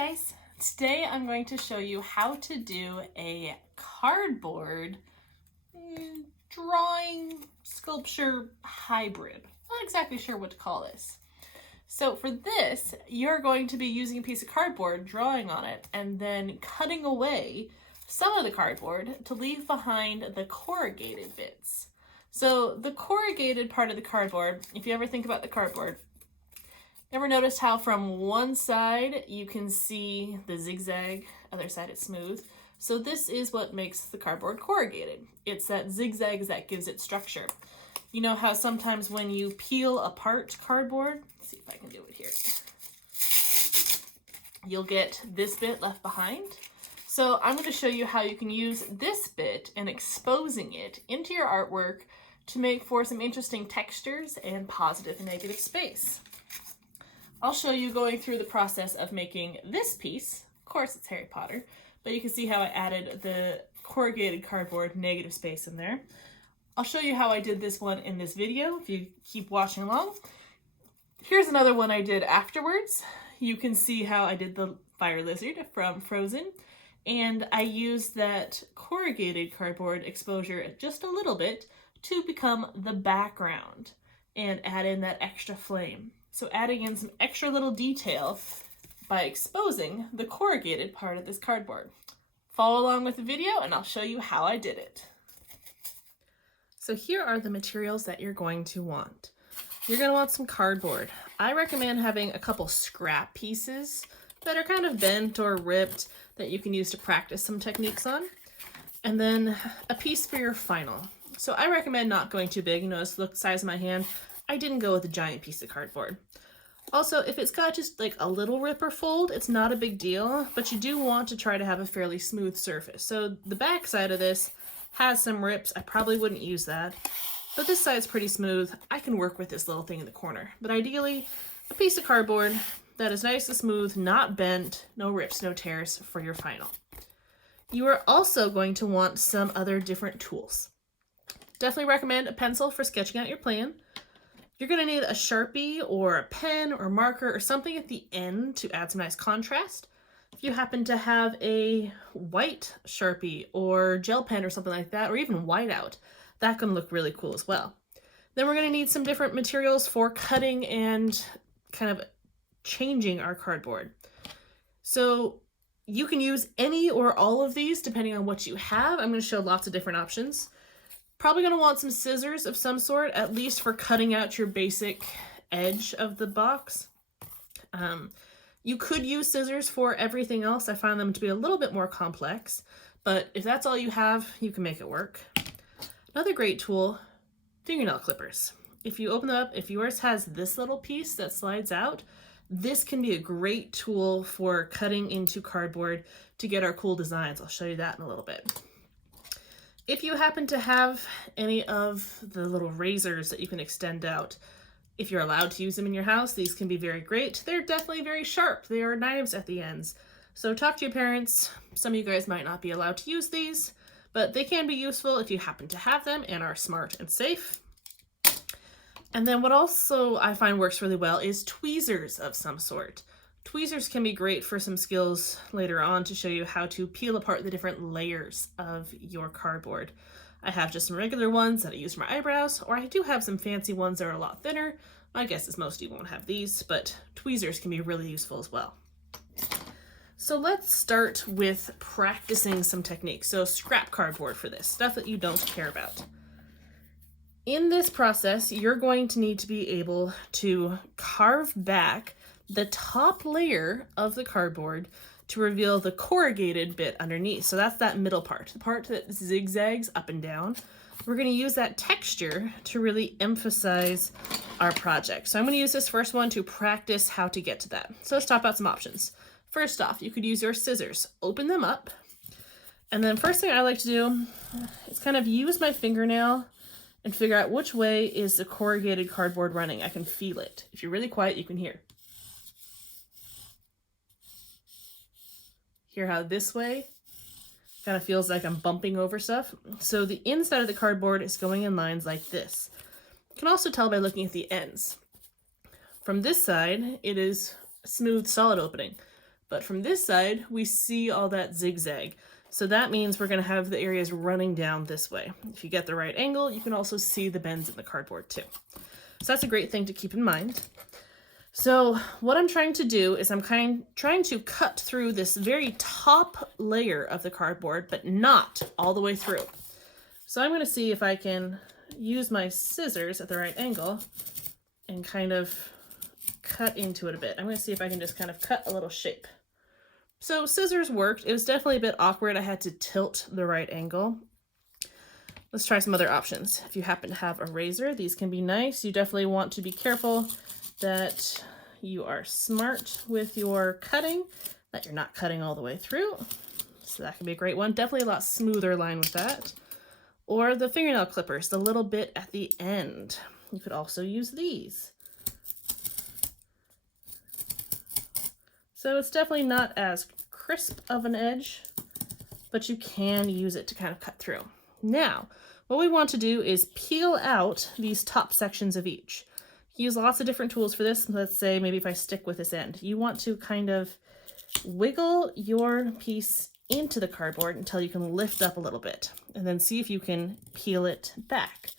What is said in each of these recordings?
guys, today I'm going to show you how to do a cardboard drawing sculpture hybrid. Not exactly sure what to call this. So for this, you're going to be using a piece of cardboard, drawing on it, and then cutting away some of the cardboard to leave behind the corrugated bits. So the corrugated part of the cardboard, if you ever think about the cardboard, ever noticed how from one side you can see the zigzag, other side it's smooth? So this is what makes the cardboard corrugated. It's that zigzag that gives it structure. You know how sometimes when you peel apart cardboard, let's see if I can do it here, you'll get this bit left behind. So I'm going to show you how you can use this bit and exposing it into your artwork to make for some interesting textures and positive and negative space. I'll show you going through the process of making this piece. Of course, it's Harry Potter, but you can see how I added the corrugated cardboard negative space in there. I'll show you how I did this one in this video if you keep watching along. Here's another one I did afterwards. You can see how I did the fire lizard from Frozen, and I used that corrugated cardboard exposure just a little bit to become the background and add in that extra flame. So adding in some extra little detail by exposing the corrugated part of this cardboard. Follow along with the video and I'll show you how I did it. So here are the materials that you're going to want. You're going to want some cardboard. I recommend having a couple scrap pieces that are kind of bent or ripped that you can use to practice some techniques on. And then a piece for your final. So I recommend not going too big. You notice the size of my hand. I didn't go with a giant piece of cardboard. Also, if it's got just like a little rip or fold, it's not a big deal, but you do want to try to have a fairly smooth surface. So the back side of this has some rips. I probably wouldn't use that, but this side's pretty smooth. I can work with this little thing in the corner, but ideally a piece of cardboard that is nice and smooth, not bent, no rips, no tears for your final. You are also going to want some other different tools. Definitely recommend a pencil for sketching out your plan. You're going to need a Sharpie or a pen or marker or something at the end to add some nice contrast. If you happen to have a white Sharpie or gel pen or something like that, or even whiteout, that can look really cool as well. Then we're going to need some different materials for cutting and kind of changing our cardboard. So you can use any or all of these depending on what you have. I'm going to show lots of different options. Probably going to want some scissors of some sort, at least for cutting out your basic edge of the box. You could use scissors for everything else. I find them to be a little bit more complex, but if that's all you have, you can make it work. Another great tool, fingernail clippers. If you open them up, if yours has this little piece that slides out, this can be a great tool for cutting into cardboard to get our cool designs. I'll show you that in a little bit. If you happen to have any of the little razors that you can extend out, if you're allowed to use them in your house, these can be very great. They're definitely very sharp. They are knives at the ends. So talk to your parents. Some of you guys might not be allowed to use these, but they can be useful if you happen to have them and are smart and safe. And then what also I find works really well is tweezers of some sort. Tweezers can be great for some skills later on to show you how to peel apart the different layers of your cardboard. I have just some regular ones that I use for my eyebrows, or I do have some fancy ones that are a lot thinner. My guess is most of you won't have these, but tweezers can be really useful as well. So let's start with practicing some techniques. So scrap cardboard for this, stuff that you don't care about. In this process, you're going to need to be able to carve back the top layer of the cardboard to reveal the corrugated bit underneath. So that's that middle part, the part that zigzags up and down. We're going to use that texture to really emphasize our project. So I'm going to use this first one to practice how to get to that. So let's talk about some options. First off, you could use your scissors, open them up, and then first thing I like to do is kind of use my fingernail and figure out which way is the corrugated cardboard running. I can feel it. If you're really quiet, you can hear. Hear how this way kind of feels like I'm bumping over stuff. So the inside of the cardboard is going in lines like this. You can also tell by looking at the ends. From this side, it is a smooth, solid opening. But from this side, we see all that zigzag. So that means we're going to have the areas running down this way. If you get the right angle, you can also see the bends in the cardboard too. So that's a great thing to keep in mind. So what I'm trying to do is I'm trying to cut through this very top layer of the cardboard, but not all the way through. So I'm going to see if I can use my scissors at the right angle and kind of cut into it a bit. I'm going to see if I can just kind of cut a little shape. So scissors worked. It was definitely a bit awkward. I had to tilt the right angle. Let's try some other options. If you happen to have a razor, these can be nice. You definitely want to be careful that you are smart with your cutting, that you're not cutting all the way through. So that can be a great one. Definitely a lot smoother line with that. Or the fingernail clippers, the little bit at the end. You could also use these. So it's definitely not as crisp of an edge, but you can use it to kind of cut through. Now, what we want to do is peel out these top sections of each. Use lots of different tools for this. Let's say maybe if I stick with this end, you want to kind of wiggle your piece into the cardboard until you can lift up a little bit, and then see if you can peel it back.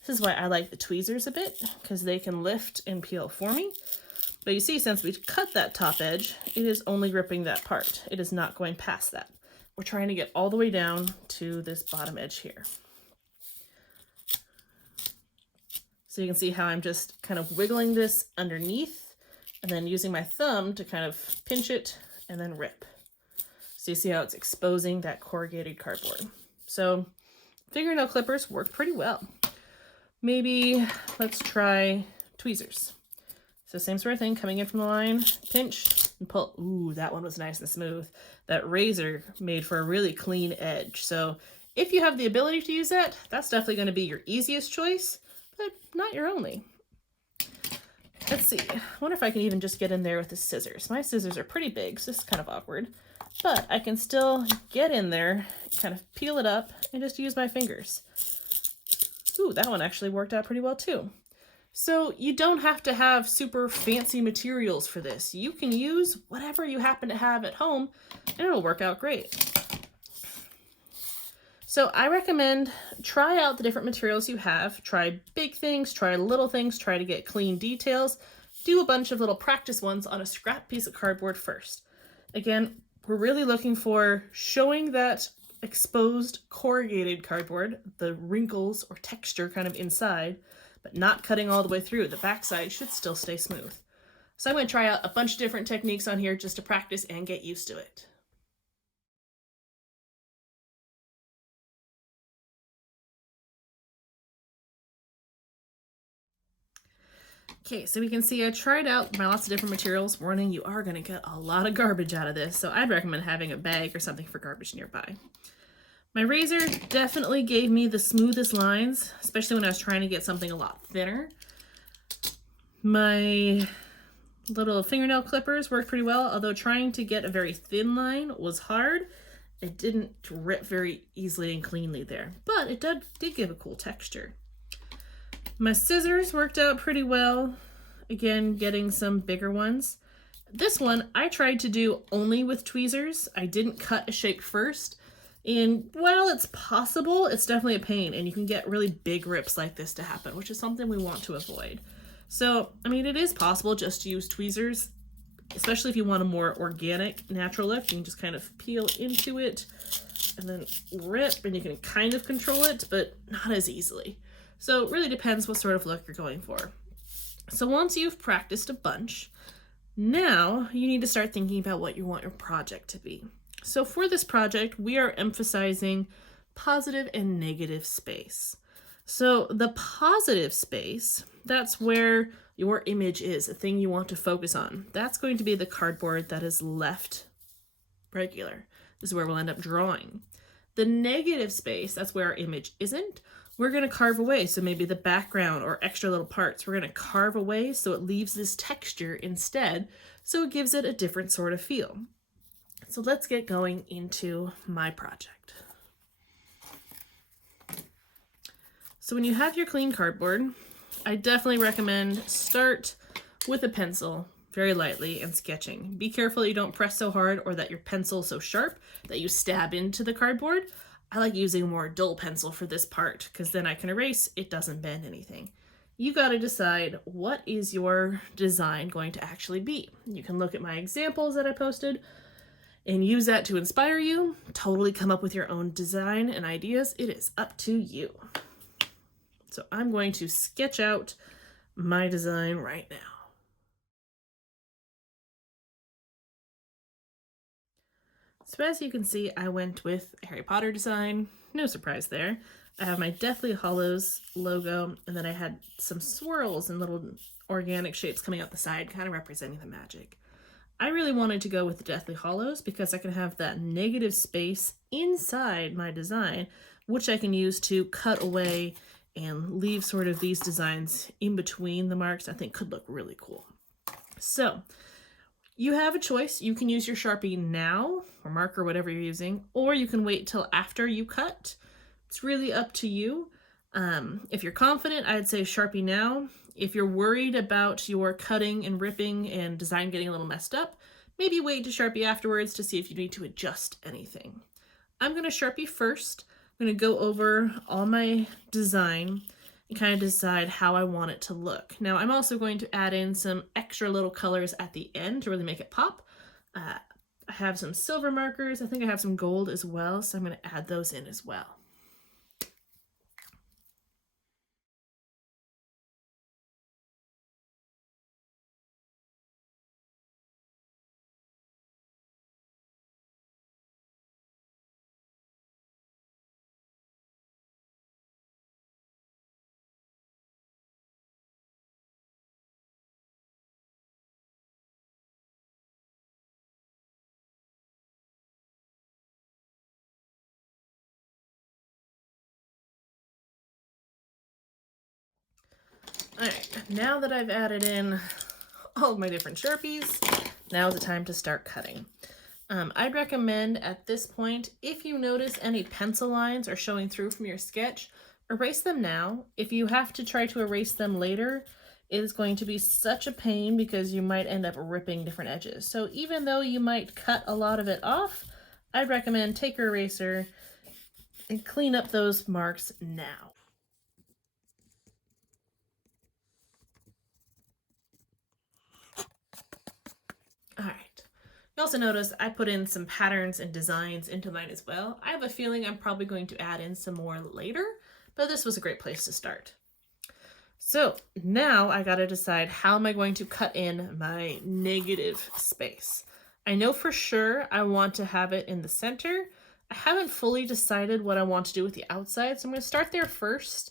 This is why I like the tweezers a bit, because they can lift and peel for me. But you see, since we cut that top edge, it is only ripping that part. It is not going past that. We're trying to get all the way down to this bottom edge here. So you can see how I'm just kind of wiggling this underneath and then using my thumb to kind of pinch it and then rip. So you see how it's exposing that corrugated cardboard. So fingernail clippers work pretty well. Maybe let's try tweezers. So same sort of thing, coming in from the line, pinch and pull. Ooh, that one was nice and smooth. That razor made for a really clean edge. So if you have the ability to use that, that's definitely going to be your easiest choice, but not your only. Let's see. I wonder if I can even just get in there with the scissors. My scissors are pretty big, so this is kind of awkward. But I can still get in there, kind of peel it up, and just use my fingers. Ooh, that one actually worked out pretty well too. So you don't have to have super fancy materials for this. You can use whatever you happen to have at home, and it'll work out great. So I recommend try out the different materials you have. Try big things, try little things, try to get clean details. Do a bunch of little practice ones on a scrap piece of cardboard first. Again, we're really looking for showing that exposed corrugated cardboard, the wrinkles or texture kind of inside, but not cutting all the way through. The backside should still stay smooth. So I'm going to try out a bunch of different techniques on here just to practice and get used to it. Okay, so we can see I tried out my lots of different materials. Warning, you are going to get a lot of garbage out of this, so I'd recommend having a bag or something for garbage nearby. My razor definitely gave me the smoothest lines, especially when I was trying to get something a lot thinner. My little fingernail clippers worked pretty well, although trying to get a very thin line was hard. It didn't rip very easily and cleanly there, but it did give a cool texture. My scissors worked out pretty well. Again, getting some bigger ones. This one I tried to do only with tweezers. I didn't cut a shape first. And while it's possible, it's definitely a pain, and you can get really big rips like this to happen, which is something we want to avoid. So, I mean, it is possible just to use tweezers, especially if you want a more organic, natural look. You can just kind of peel into it and then rip, and you can kind of control it, but not as easily. So it really depends what sort of look you're going for. So once you've practiced a bunch, now you need to start thinking about what you want your project to be. So for this project, we are emphasizing positive and negative space. So the positive space, that's where your image is, the thing you want to focus on. That's going to be the cardboard that is left regular. This is where we'll end up drawing. The negative space, that's where our image isn't. We're going to carve away. So maybe the background or extra little parts, we're going to carve away so it leaves this texture instead, so it gives it a different sort of feel. So let's get going into my project. So when you have your clean cardboard, I definitely recommend start with a pencil. very lightly and sketching. Be careful you don't press so hard or that your pencil's so sharp that you stab into the cardboard. I like using a more dull pencil for this part because then I can erase, it doesn't bend anything. You got to decide what is your design going to actually be. You can look at my examples that I posted and use that to inspire you. Totally come up with your own design and ideas. It is up to you. So I'm going to sketch out my design right now. So as you can see, I went with Harry Potter design. No surprise there. I have my Deathly Hallows logo, and then I had some swirls and little organic shapes coming out the side, kind of representing the magic. I really wanted to go with the Deathly Hallows because I can have that negative space inside my design, which I can use to cut away and leave sort of these designs in between the marks. I think could look really cool. So you have a choice. You can use your Sharpie now, or marker, whatever you're using, or you can wait till after you cut. It's really up to you. If you're confident, I'd say Sharpie now. If you're worried about your cutting and ripping and design getting a little messed up, maybe wait to Sharpie afterwards to see if you need to adjust anything. I'm going to Sharpie first. I'm going to go over all my design and kind of decide how I want it to look. Now, I'm also going to add in some extra little colors at the end to really make it pop. I have some silver markers. I think I have some gold as well, so I'm going to add those in as well. Alright, now that I've added in all of my different Sharpies, now is the time to start cutting. I'd recommend at this point, if you notice any pencil lines are showing through from your sketch, erase them now. If you have to try to erase them later, it is going to be such a pain because you might end up ripping different edges. So even though you might cut a lot of it off, I'd recommend take your eraser and clean up those marks now. All right. You also notice I put in some patterns and designs into mine as well. I have a feeling I'm probably going to add in some more later, but this was a great place to start. So now I gotta decide, how am I going to cut in my negative space? I know for sure I want to have it in the center. I haven't fully decided what I want to do with the outside, so I'm gonna start there first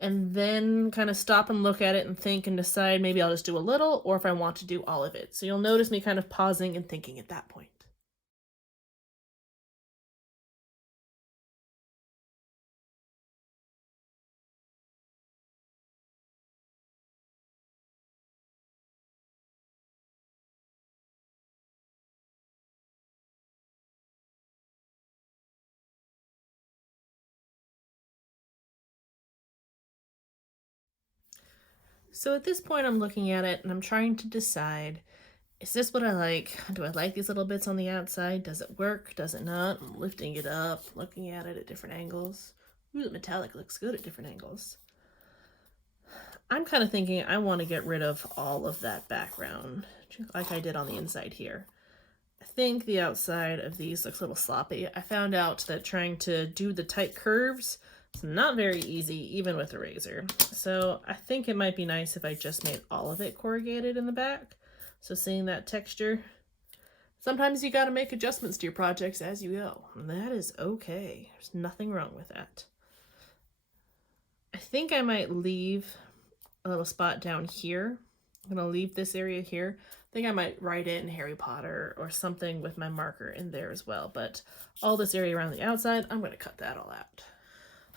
and then kind of stop and look at it and think and decide maybe I'll just do a little or if I want to do all of it. So you'll notice me kind of pausing and thinking at that point. So at this point I'm looking at it and I'm trying to decide, is this what I like? Do I like these little bits on the outside? Does it work? Does it not? I'm lifting it up, looking at it at different angles. Ooh, the metallic looks good at different angles. I'm kind of thinking I want to get rid of all of that background, like I did on the inside here. I think the outside of these looks a little sloppy. I found out that trying to do the tight curves is not very easy, even with a razor. So I think it might be nice if I just made all of it corrugated in the back. So seeing that texture, sometimes you got to make adjustments to your projects as you go. And that is okay. There's nothing wrong with that. I think I might leave a little spot down here. I'm going to leave this area here. I think I might write in Harry Potter or something with my marker in there as well. But all this area around the outside, I'm going to cut that all out.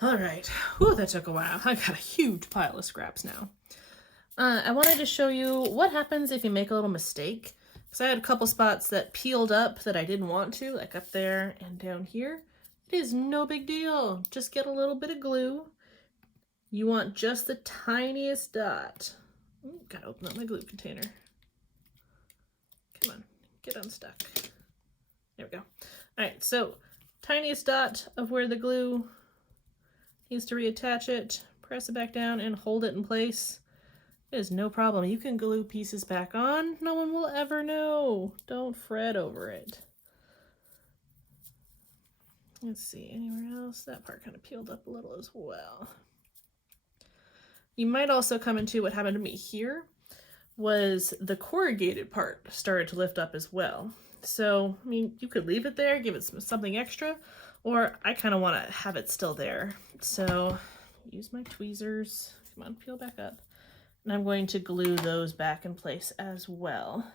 All right. Whew, that took a while. I got a huge pile of scraps now. I wanted to show you what happens if you make a little mistake. Because I had a couple spots that peeled up that I didn't want to, like up there and down here. It is no big deal. Just get a little bit of glue. You want just the tiniest dot. Ooh, gotta open up my glue container. Come on, get unstuck. There we go. All right, so tiniest dot of where the glue needs to reattach it, press it back down and hold it in place. It is no problem. You can glue pieces back on. No one will ever know. Don't fret over it. Let's see, anywhere else? That part kind of peeled up a little as well. You might also come into what happened to me here was the corrugated part started to lift up as well. So, I mean, you could leave it there, give it something extra, or I kind of want to have it still there. So, use my tweezers. Come on, peel back up. And I'm going to glue those back in place as well.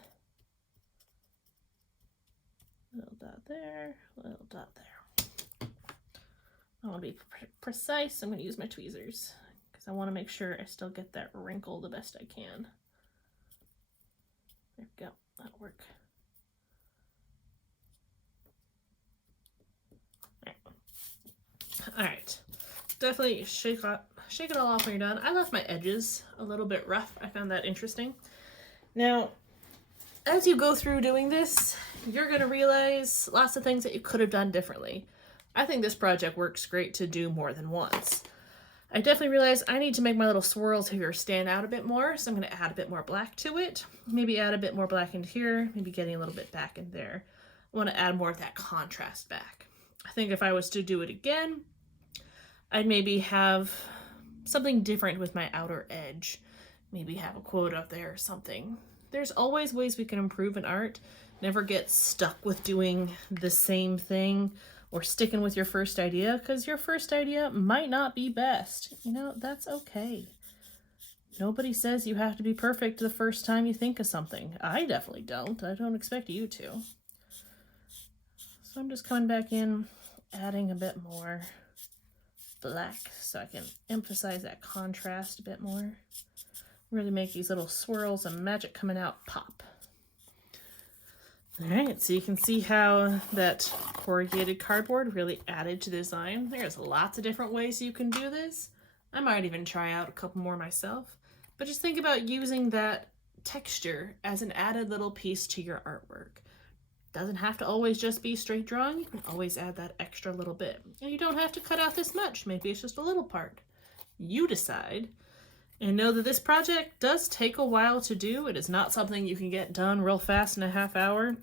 Little dot there, little dot there. I want to be precise. I'm going to use my tweezers because I want to make sure I still get that wrinkle the best I can. There we go. That'll work. All right. Definitely shake it all off when you're done. I left my edges a little bit rough. I found that interesting. Now, as you go through doing this, you're going to realize lots of things that you could have done differently. I think this project works great to do more than once. I definitely realized I need to make my little swirls here stand out a bit more, so I'm going to add a bit more black to it. Maybe add a bit more black into here, maybe getting a little bit back in there. I want to add more of that contrast back. I think if I was to do it again, I'd maybe have something different with my outer edge. Maybe have a quote up there or something. There's always ways we can improve in art. Never get stuck with doing the same thing or sticking with your first idea, because your first idea might not be best. You know, that's okay. Nobody says you have to be perfect the first time you think of something. I definitely don't. I don't expect you to. So I'm just coming back in, adding a bit more black so I can emphasize that contrast a bit more. Really make these little swirls and magic coming out pop. All right, so you can see how that corrugated cardboard really added to the design. There's lots of different ways you can do this. I might even try out a couple more myself, but just think about using that texture as an added little piece to your artwork. Doesn't have to always just be straight drawing. You can always add that extra little bit. And you don't have to cut out this much. Maybe it's just a little part. You decide. And know that this project does take a while to do. It is not something you can get done real fast in a half hour.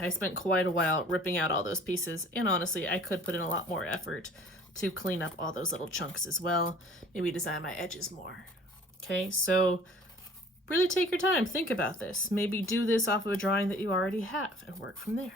I spent quite a while ripping out all those pieces, and honestly, I could put in a lot more effort to clean up all those little chunks as well. Maybe design my edges more. Okay, so really take your time. Think about this. Maybe do this off of a drawing that you already have and work from there.